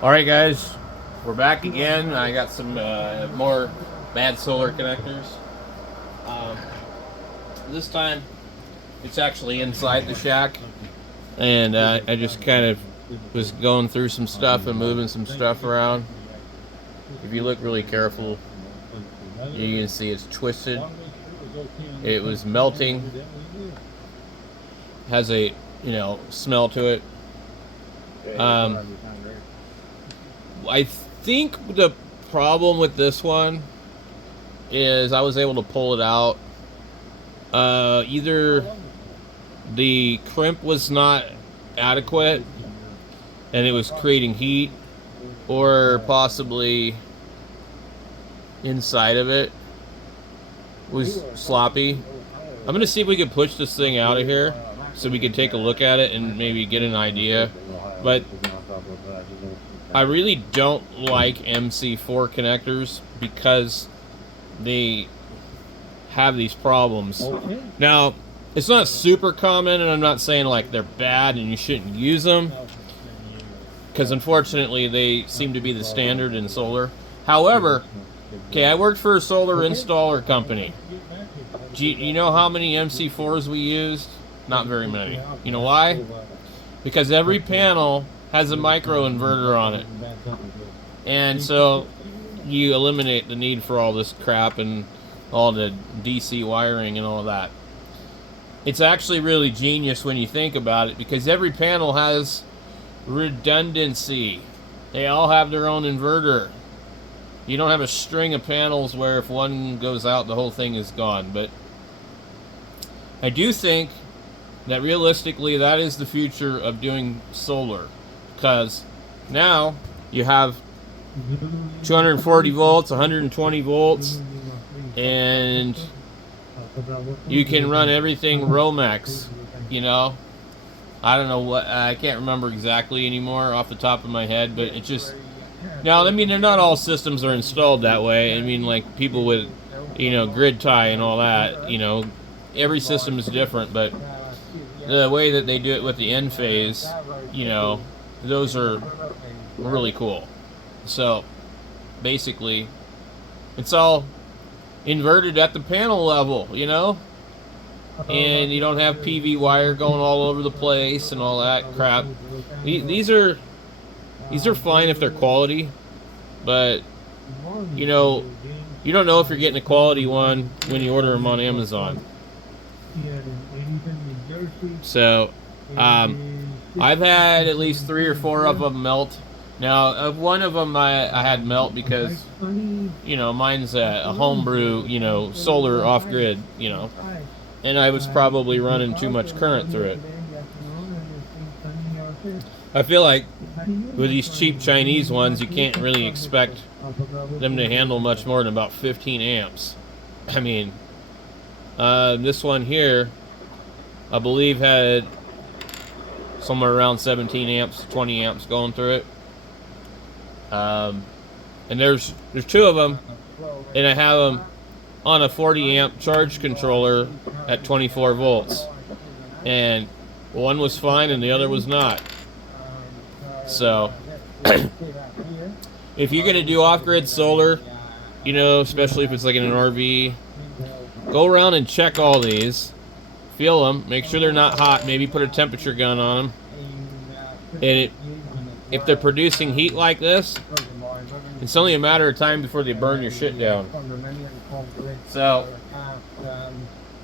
All right, guys, we're back again. I got some more bad solar connectors. Um, this time, it's actually inside the shack, and I just kind of was going through some stuff and moving some stuff around. If you look really careful, you can see it's twisted. It was melting. Has a smell to it. I think the problem with this one is I was able to pull it out. Either the crimp was not adequate and it was creating heat, or possibly inside of it was sloppy. I'm going to see if we can push this thing out of here so we can take a look at it and maybe get an idea. But I really don't like mc4 connectors because they have these problems. Now, it's not super common, and I'm not saying like they're bad and you shouldn't use them, because unfortunately they seem to be the standard in solar. However, okay, I worked for a solar installer company. Do you know how many mc4s we used? Not very many. You know why? Because every panel has a microinverter on it. And so you eliminate the need for all this crap and all the DC wiring and all that. It's actually really genius when you think about it, because every panel has redundancy. They all have their own inverter. You don't have a string of panels where if one goes out, the whole thing is gone. But I do think that realistically that is the future of doing solar, because now you have 240 volts, 120 volts, and you can run everything Romex. I don't know what, I can't remember exactly anymore off the top of my head, but it just, now, I mean, they're not all systems are installed that way. I mean, like people with, grid tie and all that, every system is different, but the way that they do it with the end phase, those are really cool. So basically, it's all inverted at the panel level, and you don't have PV wire going all over the place and all that crap. These are fine if they're quality, but you don't know if you're getting a quality one when you order them on Amazon. So I've had at least 3 or 4 of them melt. Now, one of them I had melt because, mine's a homebrew, solar off-grid, and I was probably running too much current through it. I feel like with these cheap Chinese ones, you can't really expect them to handle much more than about 15 amps. I mean, this one here, I believe, had somewhere around 17 amps, 20 amps going through it. And there's 2 of them, and I have them on a 40 amp charge controller at 24 volts, and one was fine and the other was not. So if you're gonna do off-grid solar, especially if it's like in an RV, go around and check all these, feel them, make sure they're not hot, maybe put a temperature gun on them, and if they're producing heat like this, it's only a matter of time before they burn your shit down. So,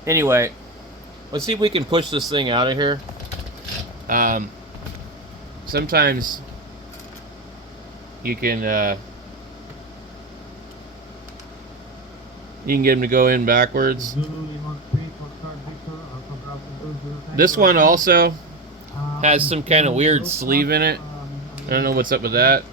anyway, let's see if we can push this thing out of here. Sometimes you can get them to go in backwards. This one also has some kind of weird sleeve in it. I don't know what's up with that.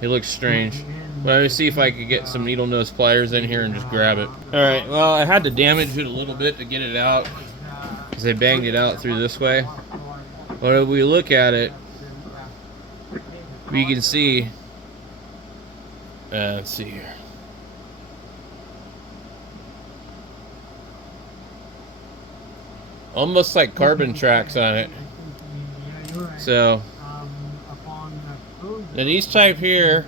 It looks strange. Well, let me see if I could get some needle nose pliers in here and just grab it. Alright, well, I had to damage it a little bit to get it out, because I banged it out through this way. But if we look at it, we can see, let's see here. Almost like carbon tracks on it. So now these type here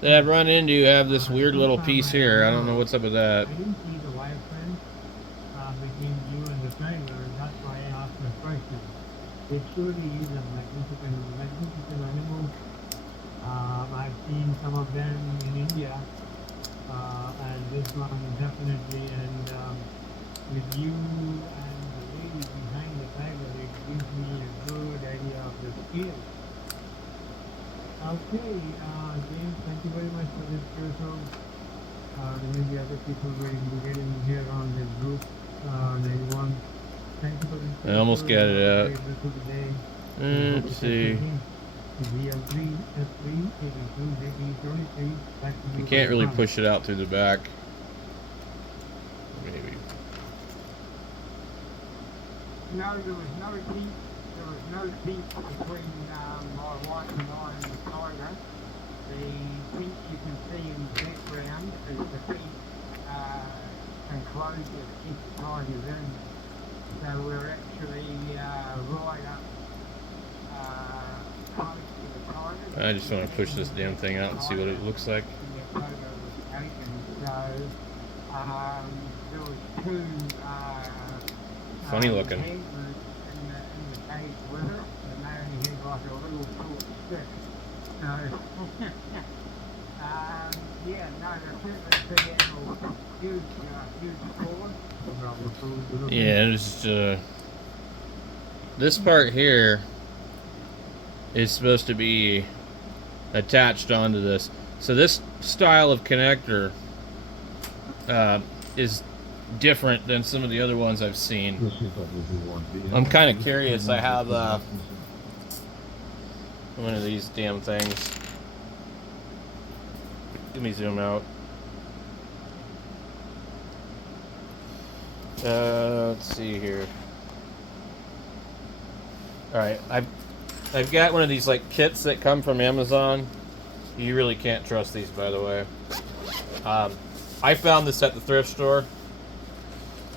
that I've run into have this weird little piece here. I don't know what's up with that. They truly is a magnificent animal. I've seen some of them in India, and this one definitely. And with you and the lady behind the tiger, it gives me a good idea of the scale. Okay, James, thank you very much for this photo. There may be other people going to be getting here on this group. Everyone, thank you for this. I almost got it out. Let's see. You can't really push it out through the back. Maybe. No, there was no heat. There was no heat between my wife and I and the tiger. The feet you can see in the background is the feet enclosure to keep the tigers in. So we're actually right up close to the tigers. I just want to push this damn thing out and see what it looks like. The photo was taken. So there was two Funny looking. in the cage with it, and they only had like a little short stick. So, yeah, no, they're certainly a big animal, huge forward. Yeah, it's this part here is supposed to be attached onto this. So this style of connector is different than some of the other ones I've seen. I'm kind of curious. I have one of these damn things. Let me zoom out. Let's see here. All right, I've got one of these like kits that come from Amazon. You really can't trust these, by the way. I found this at the thrift store,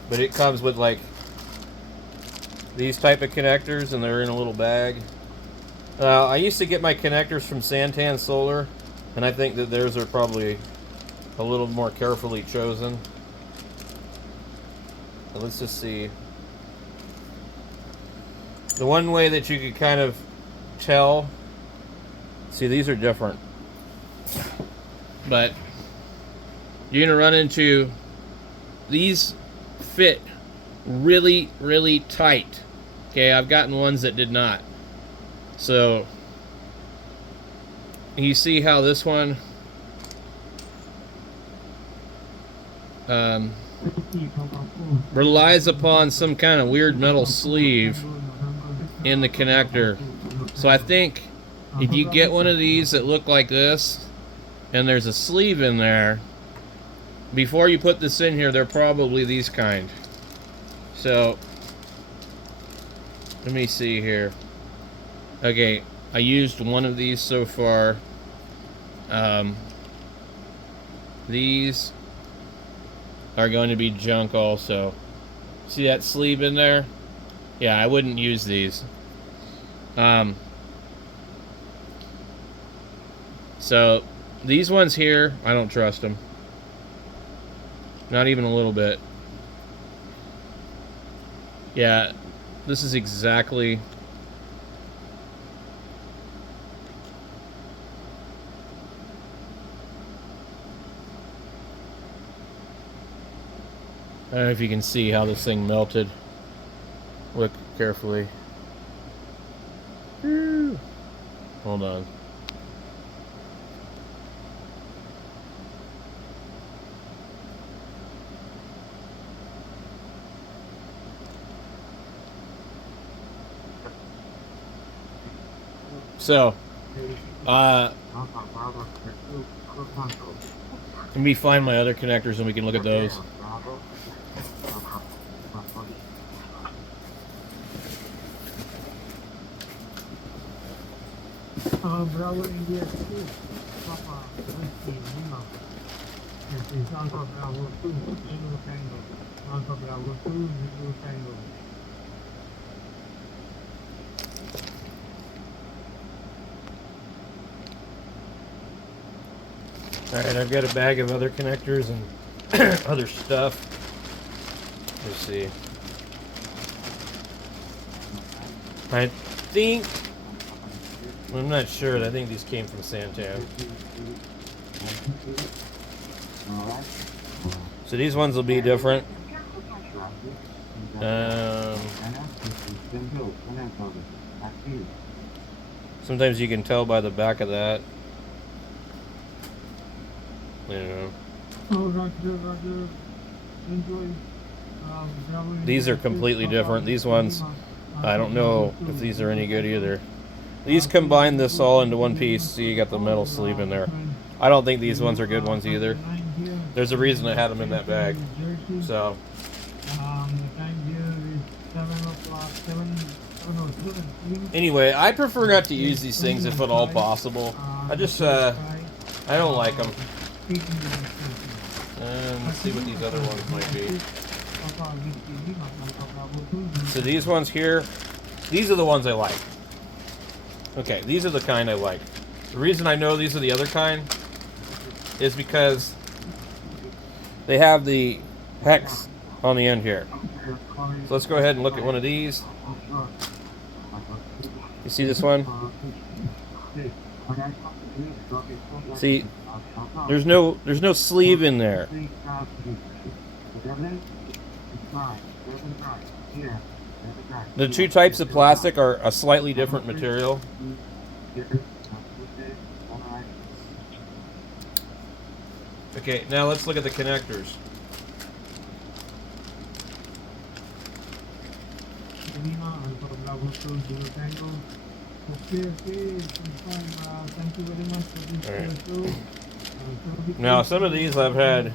but it comes with like these type of connectors, and they're in a little bag. I used to get my connectors from Santan Solar, and I think that theirs are probably a little more carefully chosen. So let's just see. The one way that you could kind of tell, see, these are different, but you're gonna run into these fit really, really tight. Okay, I've gotten ones that did not. So you see how this one relies upon some kind of weird metal sleeve in the connector. So I think if you get one of these that look like this and there's a sleeve in there, before you put this in here, they're probably these kind. So let me see here. Okay, I used one of these so far. These are going to be junk also. See that sleeve in there? Yeah, I wouldn't use these. So these ones here, I don't trust them. Not even a little bit. Yeah, this is exactly... I don't know if you can see how this thing melted. Look carefully. Woo. Hold on. So, let me find my other connectors and we can look at those. Bravo India 2, Papa Whiskey Lima. This is Alpha Bravo 2, Zulu Tango. Alpha Bravo 2, Zulu Tango. Alright, I've got a bag of other connectors and other stuff. Let's see. I think, I'm not sure, I think these came from Santan. So these ones will be different. Sometimes you can tell by the back of that. You know. Oh, Roger. Enjoy. These are completely different. These ones, I don't know if these are any good either. These combine this all into one piece, so you got the metal sleeve in there. I don't think these ones are good ones either. There's a reason I had them in that bag. So. Anyway, I prefer not to use these things if at all possible. I just, I don't like them. Let's see what these other ones might be. So these ones here, these are the ones I like. Okay, these are the kind I like. The reason I know these are the other kind is because they have the hex on the end here. So let's go ahead and look at one of these. You see this one? See, there's no sleeve in there. The two types of plastic are a slightly different material. Okay, now let's look at the connectors. Right. Now some of these I've had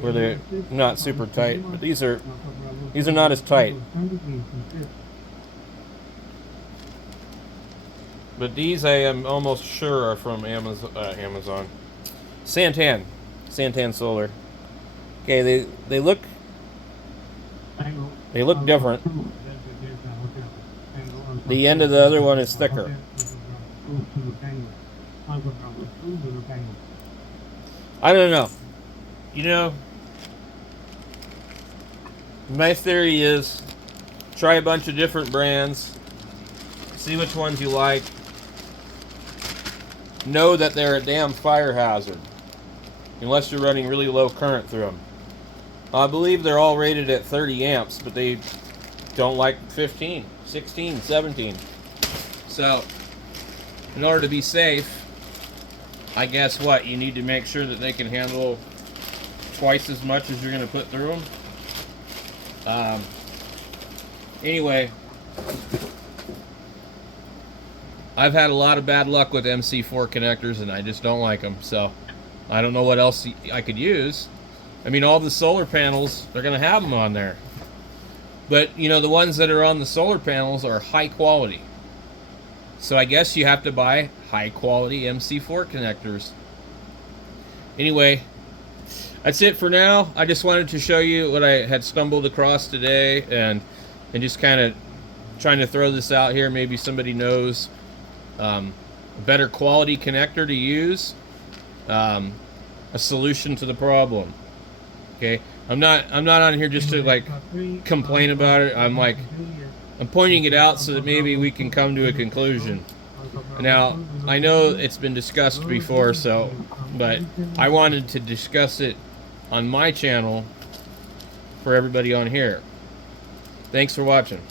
where they're not super tight, but these are not as tight. But these I am almost sure are from Amazon. Santan Solar. Okay, they look different. The end of the other one is thicker. I don't know. You know, my theory is try a bunch of different brands, see which ones you like, know that they're a damn fire hazard unless you're running really low current through them. I believe they're all rated at 30 amps, but they don't like 15, 16, 17. So, in order to be safe, I guess what? You need to make sure that they can handle twice as much as you're going to put through them. Anyway, I've had a lot of bad luck with mc4 connectors, and I just don't like them. So, I don't know what else I could use. I mean, all the solar panels, they're going to have them on there. But, you know, the ones that are on the solar panels are high quality. So I guess you have to buy high quality mc4 connectors. Anyway, that's it for now. I just wanted to show you what I had stumbled across today, and just kind of trying to throw this out here. Maybe somebody knows a better quality connector to use, a solution to the problem. Okay, I'm not on here just to like complain about it. I'm pointing it out so that maybe we can come to a conclusion. Now, I know it's been discussed before, but I wanted to discuss it on my channel for everybody on here. Thanks for watching.